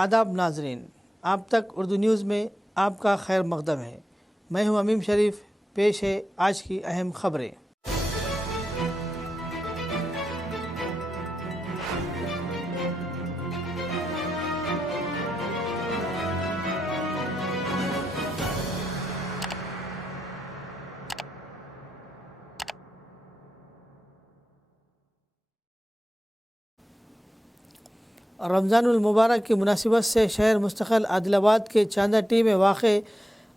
آداب ناظرین، آپ تک اردو نیوز میں آپ کا خیر مقدم ہے۔ میں ہوں امیم شریف۔ پیش ہے آج کی اہم خبریں۔ رمضان المبارک کی مناسبت سے شہر مستقل عادل آباد کے چاندہ ٹی میں واقع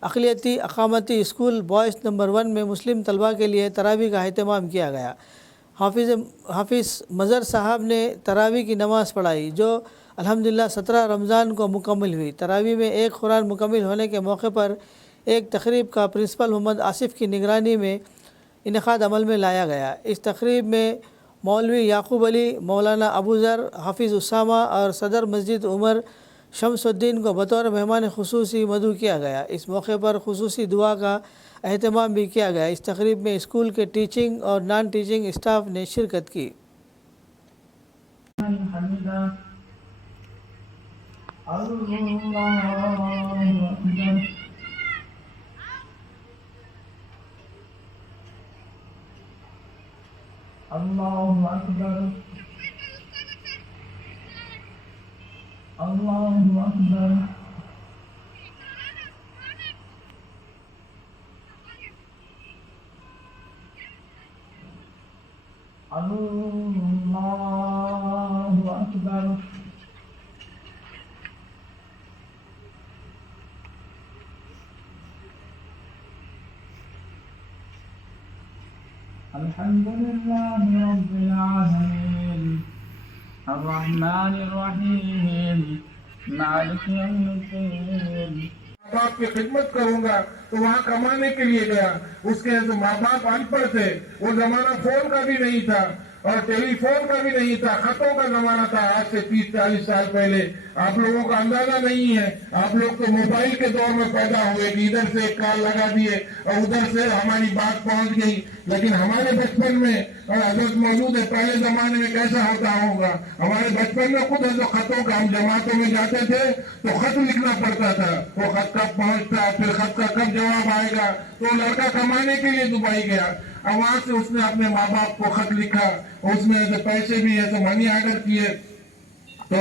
اقلیتی اقامتی اسکول بوائز نمبر 1 میں مسلم طلباء کے لیے تراویح کا اہتمام کیا گیا۔ حافظ مظہر صاحب نے تراویح کی نماز پڑھائی جو الحمدللہ 17 رمضان کو مکمل ہوئی۔ تراویح میں ایک قرآن مکمل ہونے کے موقع پر ایک تقریب کا پرنسپل محمد آصف کی نگرانی میں انعقاد عمل میں لایا گیا۔ اس تقریب میں مولوی یعقوب علی، مولانا ابو ذر، حافظ اسامہ اور صدر مسجد عمر شمس الدین کو بطور مہمان خصوصی مدعو کیا گیا۔ اس موقع پر خصوصی دعا کا اہتمام بھی کیا گیا۔ اس تقریب میں اسکول کے ٹیچنگ اور نان ٹیچنگ اسٹاف نے شرکت کی۔ اللہ اکبر، اللہ اکبر، اللہ اکبر، الحمد لله رب العالمين الرحمن الرحيم مالك يوم الدين۔ ماں باپ کی خدمت کروں گا تو وہاں کمانے کے لیے گیا۔ اس کے جو ماں باپ ان پڑھ تھے، وہ زمانہ فون کا بھی نہیں تھا اور ٹیلی فون کا بھی نہیں تھا، خطوں کا زمانہ تھا آج سے 30-40 سال پہلے۔ آپ لوگوں کا اندازہ نہیں ہے، آپ لوگ تو موبائل کے دور میں پیدا ہوئے کہ ادھر سے ایک کال لگا دیے اور ادھر سے ہماری بات پہنچ گئی۔ لیکن ہمارے بچپن میں حضرت موجود ہے، پہلے زمانے میں کیسا ہوتا ہوگا؟ ہمارے بچپن میں خود جو خطوں کا، ہم جماعتوں میں جاتے تھے تو خط لکھنا پڑتا تھا، وہ خط کب پہنچتا، پھر خط کا کب جواب آئے گا۔ تو لڑکا کمانے کے لیے دبئی گیا اور وہاں سے اس نے اپنے ماں باپ کو خط لکھا، اس میں ایسے پیسے بھی ایسے منی آرڈر کیے۔ تو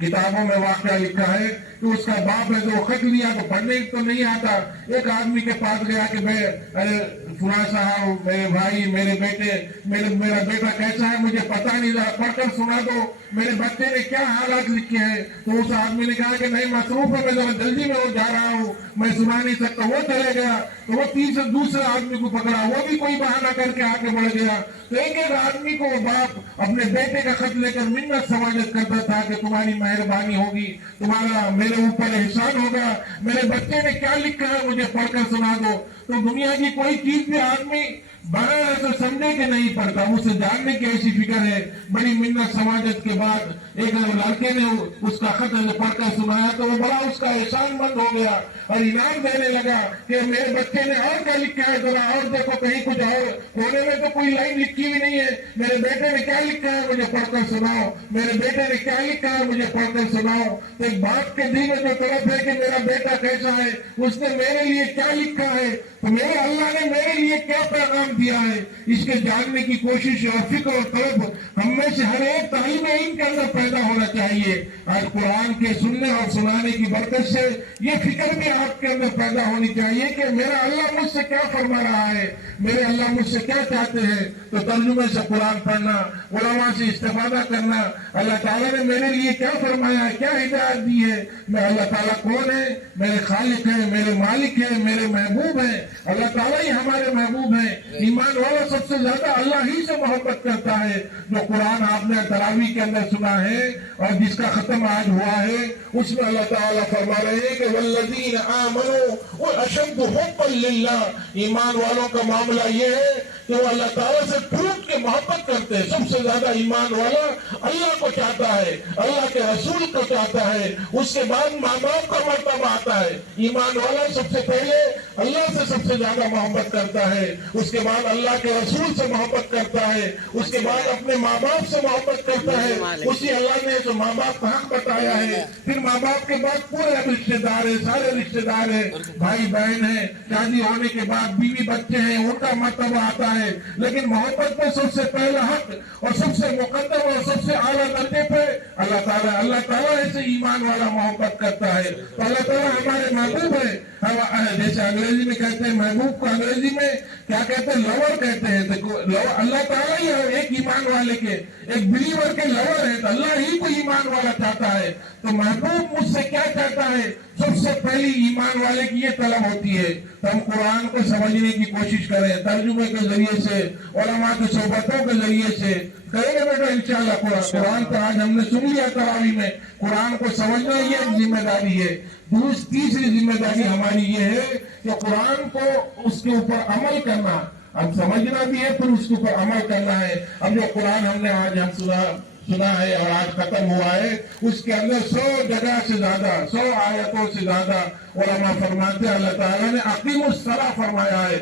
کتابوں میں واقعہ لکھا ہے کہ اس کا باپ ہے جو خط لیا تو پڑھنے تو نہیں آتا، ایک آدمی کے پاس گیا کہ ارے فلاں صاحب، میرے بھائی، میرے بیٹے، میرا بیٹا کیسا ہے مجھے پتا نہیں، ذرا پڑھ کر سنا دو، میرے بچے نے کیا حالات لکھے ہیں۔ تو اس آدمی نے کہا کہ نہیں، مصروف ہے، میں ذرا جلدی میں وہ جا رہا ہوں، میں سنا نہیں سکتا۔ وہ چلے گیا تو وہ دوسرے آدمی کو پکڑا، وہ بھی کوئی بہانہ کر کے آگے بڑھ گیا۔ تو ایک ایک آدمی کو وہ باپ اپنے بیٹے کا خط لے کر منت سماجت کرتا تھا کہ تمہاری مہربانی ہوگی، تمہارا میرے اوپر احسان ہوگا، میرے بچے نے کیا لکھا ہے مجھے پڑھ کر سنا دو۔ تو دنیا کی کوئی چیز بھی آدمی بڑا ایسا سمجھے کہ نہیں پڑھتا، اسے جاننے کی ایسی فکر ہے۔ بڑی منت سماجت کے بعد ایک لڑکے نے اس کا خط پڑھ کر سنایا تو وہ بڑا اس کا احسان مند ہو گیا اور انعام دینے لگا کہ میرے بچے نے اور کیا لکھا ہے، ذرا اور دیکھو، کہیں کچھ اور کونے میں تو کوئی لائن لکھی ہوئی نہیں ہے، میرے بیٹے نے کیا لکھا ہے مجھے پڑھ کر سناؤ، میرے بیٹے نے کیا لکھا ہے مجھے پڑھ کر سناؤ۔ تو ایک باپ کے دل میں جو طرف ہے کہ میرا بیٹا کیسا ہے، اس نے میرے لیے کیا لکھا ہے، تو میرے اللہ نے میرے لیے کیا پیغام دیا ہے، اس کے جاننے کی کوشش اور فکر اور طلب ہم میں سے ہر ایک طالب علم کے اندر پیدا ہونا چاہیے۔ آج قرآن کے سننے اور سنانے کی برکت سے یہ فکر بھی آپ کے اندر پیدا ہونی چاہیے کہ میرا اللہ مجھ سے کیا فرما رہا ہے، میرے اللہ مجھ سے کیا چاہتے ہیں۔ تو ترجمے سے قرآن پڑھنا، علماء سے استفادہ کرنا، اللہ تعالیٰ نے میرے لیے کیا فرمایا ہے، کیا ہدایت دی ہے، میں اللہ تعالیٰ کون ہے، میرے خالق ہیں، میرے مالک ہیں، میرے محبوب ہیں، اللہ تعالیٰ ہی ہمارے محبوب ہیں۔ ایمان والا سب سے زیادہ اللہ ہی سے محبت کرتا ہے۔ جو قرآن آپ نے تراویح کے اندر سنا ہے اور جس کا ختم آج ہوا ہے، اس میں اللہ تعالیٰ فرما رہے ہیں کہ والذین آمنوا اشد حبا للہ، ایمان والوں کا معاملہ یہ ہے कि वो अल्लाह ताला से टूट के मोहब्बत करते हैं। सबसे ज्यादा ईमान वाला अल्लाह को चाहता है, अल्लाह के रसूल को चाहता है, उसके बाद माँ बाप का मर्तबा आता है। ईमान वाला सबसे पहले अल्लाह से सबसे ज्यादा मोहब्बत करता है, उसके बाद अल्लाह के रसूल से मोहब्बत करता है, उसके बाद अपने माँ बाप से मोहब्बत करता है। उसी अल्लाह ने जो माँ बाप का हक बताया है, फिर माँ बाप के बाद पूरे रिश्तेदार है, सारे रिश्तेदार है, भाई बहन है, शादी होने के बाद बीवी बच्चे हैं, उनका मर्तबा आता है। लेकिन मोहब्बत में सबसे पहला हक और सबसे मुकद्दम और सबसे आला दर्जे पे अल्लाह ताला ऐसे ईमान वाला मोहब्बत करता है। तो अल्लाह ताला हमारे महबूब है। जैसे अंग्रेजी में कहते हैं महबूब को अंग्रेजी में क्या कहते हैं, लवर कहते हैं। देखो अल्लाह ताला ही एक ईमान वाले के, एक बिलीवर के लवर है। तो अल्लाह ही को ईमान वाला चाहता है। तो महबूब मुझसे क्या चाहता है, सबसे पहली ईमान वाले की ये तलब होती है। तो हम कुरान को समझने की कोशिश करें, तर्जुमे के जरिए से, उलमा की सोहबतों के जरिए से करेंगे बेटा इंशाअल्लाह। कुरान तो आज हमने सुन लिया तरावी में, कुरान को समझना ये एक जिम्मेदारी है। तीसरी जिम्मेदारी हमारी ये है कि कुरान को उसके ऊपर अमल करना। अब समझना भी है, फिर उसके ऊपर अमल करना है। अब जो कुरान हमने आज हम सुना है और आज खत्म हुआ है, उसके अंदर 100 जगह से ज्यादा, 100 आयतों से ज्यादा उलमा फरमाते हैं अल्लाह ताला ने अकीमुस्सलाह फरमाया है,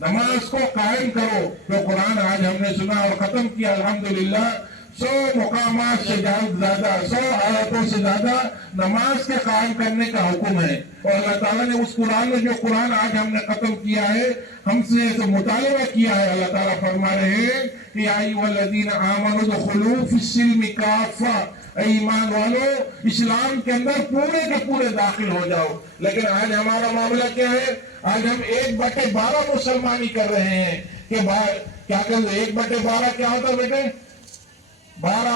नमाज को कायम करो। तो कुरान आज हमने सुना और खत्म किया अल्हम्दुलिल्लाह। 100 मुकामात से ज्यादा, 100 आयतों से ज्यादा नमाज के कायम करने का हुक्म है। और अल्लाह ताला ने उस कुरान में, जो कुरान आज हमने खत्म किया है, हमसे ऐसे मुतालबा किया है। अल्लाह ताला फरमा रहे हैं कि या अय्युहल्लज़ीना आमनू दुखुलू फिस्सिल्मि काफ़ा, ईमान वालो इस्लाम के अंदर पूरे के पूरे दाखिल हो जाओ। लेकिन आज हमारा मामला क्या है, आज हम 1/12 मुसलमानी कर रहे हैं कि क्या कर रहे, 1/12 क्या होता है बेटे, 12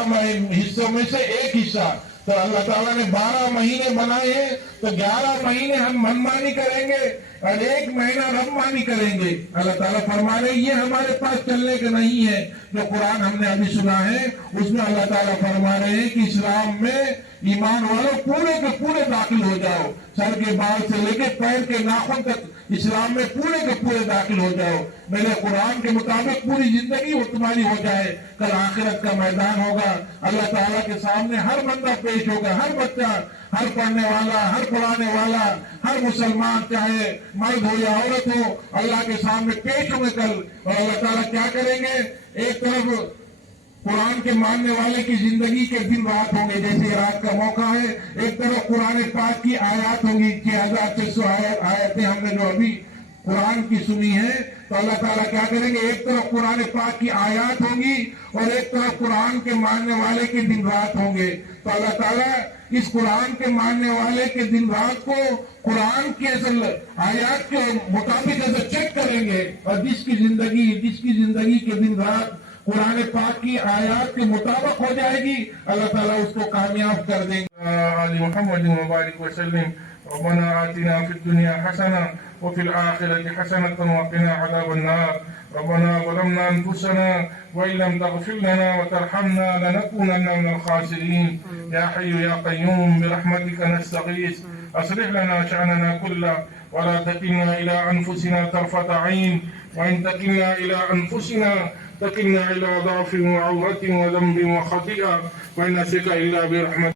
हिस्सों में से एक हिस्सा। तो अल्लाह ताला ने 12 महीने बनाए हैं, तो 11 महीने हम मनमानी करेंगे और 1 महीना रबमानी करेंगे। अल्लाह ताला फरमा रहे ये हमारे पास चलने का नहीं है। जो कुरान हमने अभी सुना है उसमें अल्लाह ताला फरमा रहे हैं कि इस्लाम में ईमान वालों पूरे के पूरे दाखिल हो जाओ, सर के बाल से लेके पैर के नाखून तक इस्लाम में पूरे के पूरे दाखिल हो जाओ। मेरे कुरान के मुताबिक पूरी जिंदगी वो तुम्हारी हो जाए। कल आखिरत का मैदान होगा, अल्लाह ताला के सामने हर बंदा पेश होगा, हर बच्चा, हर पढ़ने वाला, हर पढ़ाने वाला, हर मुसलमान, चाहे मर्द हो या औरत हो, अल्लाह के सामने पेश होंगे कल। और अल्लाह ताला क्या करेंगे, एक तरफ कुरान के मानने वाले की जिंदगी के दिन रात होंगे, जैसे रात का मौका है, एक तरफ कुरान पाक की आयत होंगी, 6600 आयतें हमने जो अभी कुरान की सुनी है। तो अल्लाह ताला क्या करेंगे, एक तरफ कुरान पाक की आयत होंगी और एक तरफ कुरान के मानने वाले के दिन रात होंगे। तो अल्लाह ताला इस कुरान के मानने वाले के दिन रात को कुरान के असल आयत के मुताबिक ऐसे चेक करेंगे, और जिसकी जिंदगी के दिन रात कुरान पाक की आयत के मुताबिक हो जाएगी, अल्लाह ताला उसको कामयाब कर देंगे। मोहम्मद मुबारक वसल्लम। रब्बना आतिना फिद दुनिया हसना व फिल आखिरति हसनतन व क़िना अज़ाबन्नार। रब्बना ज़लमना अनफुसना व इन लम तग़फिर लना व तरहमना लनकूनन्ना मिनल ख़ासिरीन। या हय्यु या क़य्यूम बिरहमतिका नस्तगीस अस्लिह लना शअनना कुल्लह व ला तकिलना इला अनफुसिना तरफ़ता ऐन व इन तकिलना इला अनफुसिना तकिलना इला ضعف وعورة وذنب وخطيئة وإن نسك إلا برحمتك